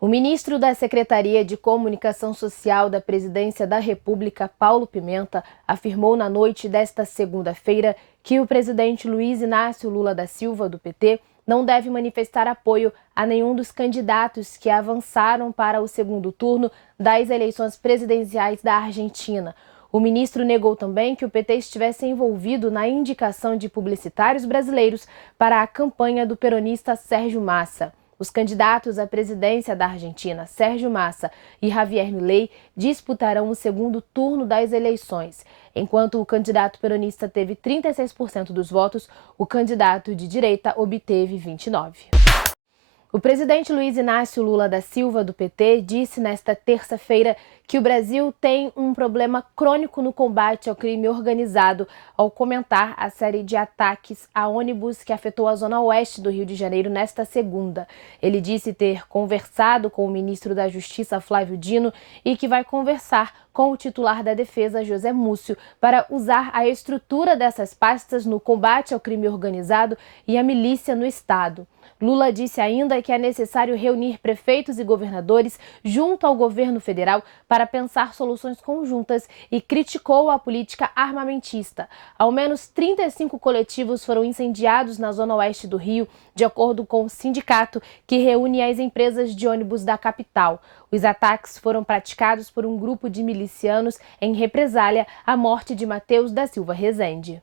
O ministro da Secretaria de Comunicação Social da Presidência da República, Paulo Pimenta, afirmou na noite desta segunda-feira que o presidente Luiz Inácio Lula da Silva, do PT, não deve manifestar apoio a nenhum dos candidatos que avançaram para o segundo turno das eleições presidenciais da Argentina. O ministro negou também que o PT estivesse envolvido na indicação de publicitários brasileiros para a campanha do peronista Sérgio Massa. Os candidatos à presidência da Argentina, Sérgio Massa e Javier Milei, disputarão o segundo turno das eleições. Enquanto o candidato peronista teve 36% dos votos, o candidato de direita obteve 29%. O presidente Luiz Inácio Lula da Silva, do PT, disse nesta terça-feira que o Brasil tem um problema crônico no combate ao crime organizado, ao comentar a série de ataques a ônibus que afetou a zona oeste do Rio de Janeiro nesta segunda. Ele disse ter conversado com o ministro da Justiça, Flávio Dino, e que vai conversar com o titular da Defesa, José Múcio, para usar a estrutura dessas pastas no combate ao crime organizado e à milícia no Estado. Lula disse ainda que é necessário reunir prefeitos e governadores junto ao governo federal para pensar soluções conjuntas e criticou a política armamentista. Ao menos 35 coletivos foram incendiados na zona oeste do Rio, de acordo com o sindicato que reúne as empresas de ônibus da capital. Os ataques foram praticados por um grupo de milicianos em represália à morte de Matheus da Silva Rezende.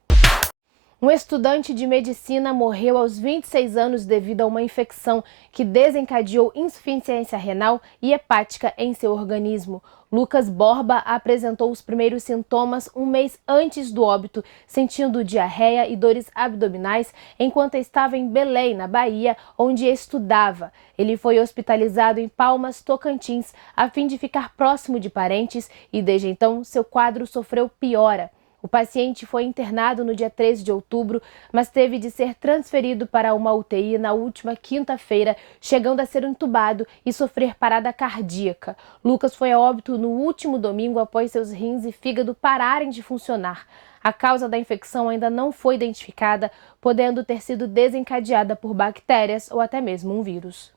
Um estudante de medicina morreu aos 26 anos devido a uma infecção que desencadeou insuficiência renal e hepática em seu organismo. Lucas Borba apresentou os primeiros sintomas um mês antes do óbito, sentindo diarreia e dores abdominais enquanto estava em Belém, na Bahia, onde estudava. Ele foi hospitalizado em Palmas, Tocantins, a fim de ficar próximo de parentes e, desde então, seu quadro sofreu piora. O paciente foi internado no dia 13 de outubro, mas teve de ser transferido para uma UTI na última quinta-feira, chegando a ser entubado e sofrer parada cardíaca. Lucas foi a óbito no último domingo após seus rins e fígado pararem de funcionar. A causa da infecção ainda não foi identificada, podendo ter sido desencadeada por bactérias ou até mesmo um vírus.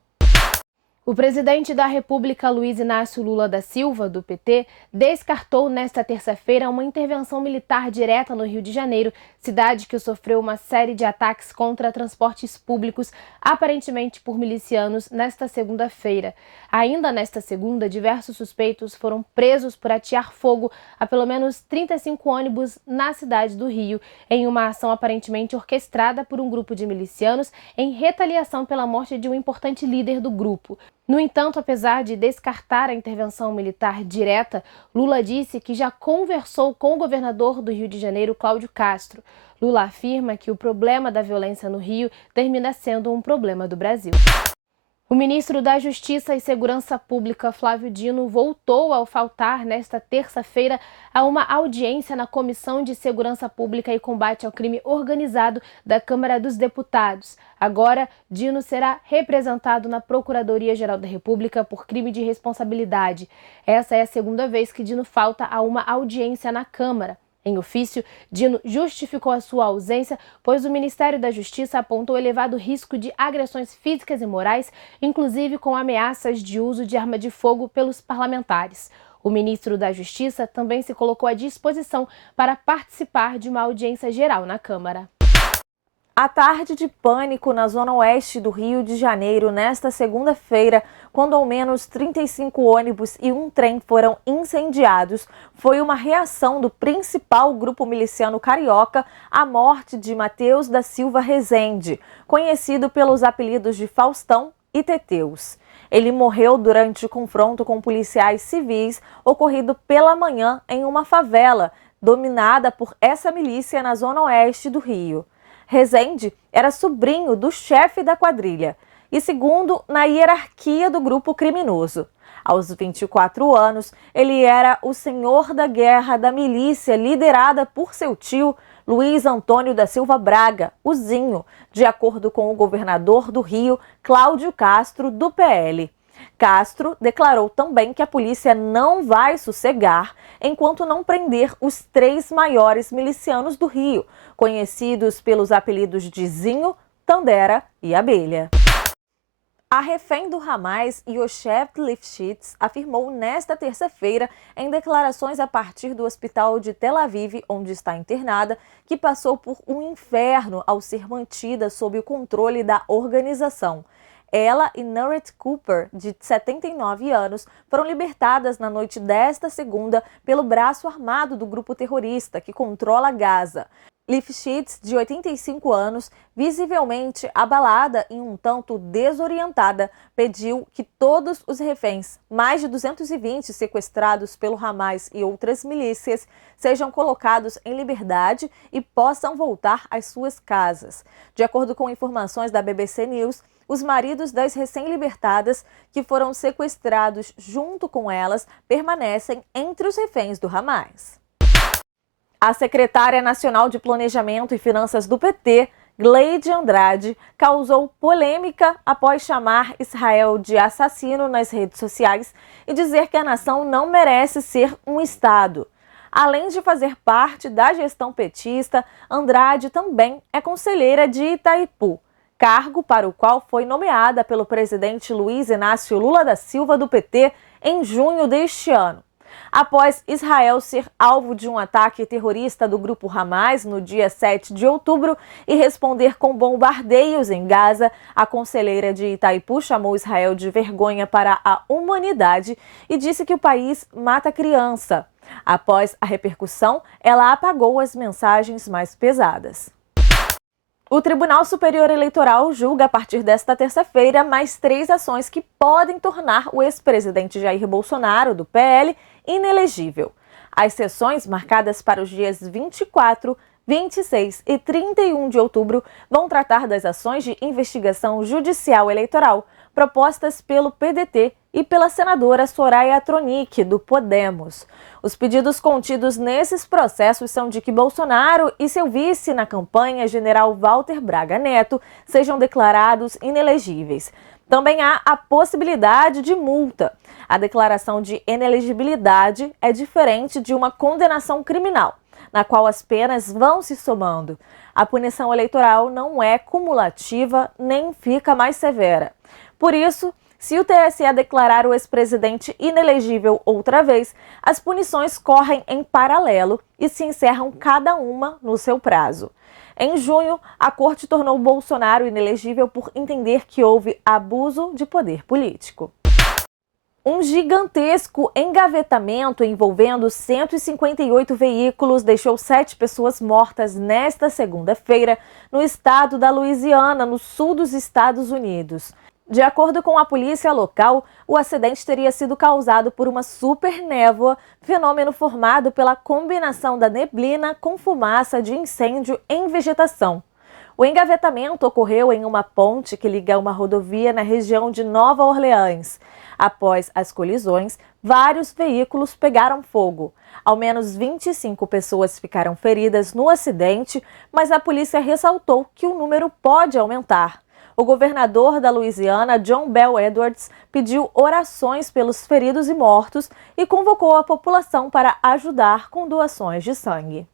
O presidente da República, Luiz Inácio Lula da Silva, do PT, descartou nesta terça-feira uma intervenção militar direta no Rio de Janeiro, cidade que sofreu uma série de ataques contra transportes públicos, aparentemente por milicianos, nesta segunda-feira. Ainda nesta segunda, diversos suspeitos foram presos por atear fogo a pelo menos 35 ônibus na cidade do Rio, em uma ação aparentemente orquestrada por um grupo de milicianos em retaliação pela morte de um importante líder do grupo. No entanto, apesar de descartar a intervenção militar direta, Lula disse que já conversou com o governador do Rio de Janeiro, Cláudio Castro. Lula afirma que o problema da violência no Rio termina sendo um problema do Brasil. O ministro da Justiça e Segurança Pública, Flávio Dino, voltou a faltar nesta terça-feira a uma audiência na Comissão de Segurança Pública e Combate ao Crime Organizado da Câmara dos Deputados. Agora, Dino será representado na Procuradoria-Geral da República por crime de responsabilidade. Essa é a segunda vez que Dino falta a uma audiência na Câmara. Em ofício, Dino justificou a sua ausência, pois o Ministério da Justiça apontou elevado risco de agressões físicas e morais, inclusive com ameaças de uso de arma de fogo pelos parlamentares. O ministro da Justiça também se colocou à disposição para participar de uma audiência geral na Câmara. A tarde de pânico na zona oeste do Rio de Janeiro nesta segunda-feira, quando ao menos 35 ônibus e um trem foram incendiados, foi uma reação do principal grupo miliciano carioca à morte de Matheus da Silva Rezende, conhecido pelos apelidos de Faustão e Teteus. Ele morreu durante o confronto com policiais civis ocorrido pela manhã em uma favela dominada por essa milícia na zona oeste do Rio. Rezende era sobrinho do chefe da quadrilha e segundo na hierarquia do grupo criminoso. Aos 24 anos, ele era o senhor da guerra da milícia liderada por seu tio, Luiz Antônio da Silva Braga, o Zinho, de acordo com o governador do Rio, Cláudio Castro, do PL. Castro declarou também que a polícia não vai sossegar enquanto não prender os 3 maiores milicianos do Rio, conhecidos pelos apelidos de Zinho, Tandera e Abelha. A refém do Hamas, Yocheved Lifshitz, afirmou nesta terça-feira, em declarações a partir do hospital de Tel Aviv, onde está internada, que passou por um inferno ao ser mantida sob o controle da organização. Ela e Nurit Cooper, de 79 anos, foram libertadas na noite desta segunda pelo braço armado do grupo terrorista que controla Gaza. Lifshitz, de 85 anos, visivelmente abalada e um tanto desorientada, pediu que todos os reféns, mais de 220 sequestrados pelo Hamas e outras milícias, sejam colocados em liberdade e possam voltar às suas casas. De acordo com informações da BBC News, os maridos das recém-libertadas, que foram sequestrados junto com elas, permanecem entre os reféns do Hamas. A secretária nacional de Planejamento e Finanças do PT, Gleide Andrade, causou polêmica após chamar Israel de assassino nas redes sociais e dizer que a nação não merece ser um Estado. Além de fazer parte da gestão petista, Andrade também é conselheira de Itaipu, cargo para o qual foi nomeada pelo presidente Luiz Inácio Lula da Silva do PT em junho deste ano. Após Israel ser alvo de um ataque terrorista do grupo Hamas no dia 7 de outubro e responder com bombardeios em Gaza, a conselheira de Itaipu chamou Israel de vergonha para a humanidade e disse que o país mata criança. Após a repercussão, ela apagou as mensagens mais pesadas. O Tribunal Superior Eleitoral julga a partir desta terça-feira mais 3 ações que podem tornar o ex-presidente Jair Bolsonaro, do PL, inelegível. As sessões, marcadas para os dias 24, 26 e 31 de outubro, vão tratar das ações de investigação judicial eleitoral propostas pelo PDT e pela senadora Soraya Tronic, do Podemos. Os pedidos contidos nesses processos são de que Bolsonaro e seu vice na campanha, general Walter Braga Neto, sejam declarados inelegíveis. Também há a possibilidade de multa. A declaração de inelegibilidade é diferente de uma condenação criminal, na qual as penas vão se somando. A punição eleitoral não é cumulativa nem fica mais severa. Por isso, se o TSE declarar o ex-presidente inelegível outra vez, as punições correm em paralelo e se encerram cada uma no seu prazo. Em junho, a Corte tornou Bolsonaro inelegível por entender que houve abuso de poder político. Um gigantesco engavetamento envolvendo 158 veículos deixou 7 pessoas mortas nesta segunda-feira no estado da Louisiana, no sul dos Estados Unidos. De acordo com a polícia local, o acidente teria sido causado por uma supernévoa, fenômeno formado pela combinação da neblina com fumaça de incêndio em vegetação. O engavetamento ocorreu em uma ponte que liga uma rodovia na região de Nova Orleans. Após as colisões, vários veículos pegaram fogo. Ao menos 25 pessoas ficaram feridas no acidente, mas a polícia ressaltou que o número pode aumentar. O governador da Louisiana, John Bel Edwards, pediu orações pelos feridos e mortos e convocou a população para ajudar com doações de sangue.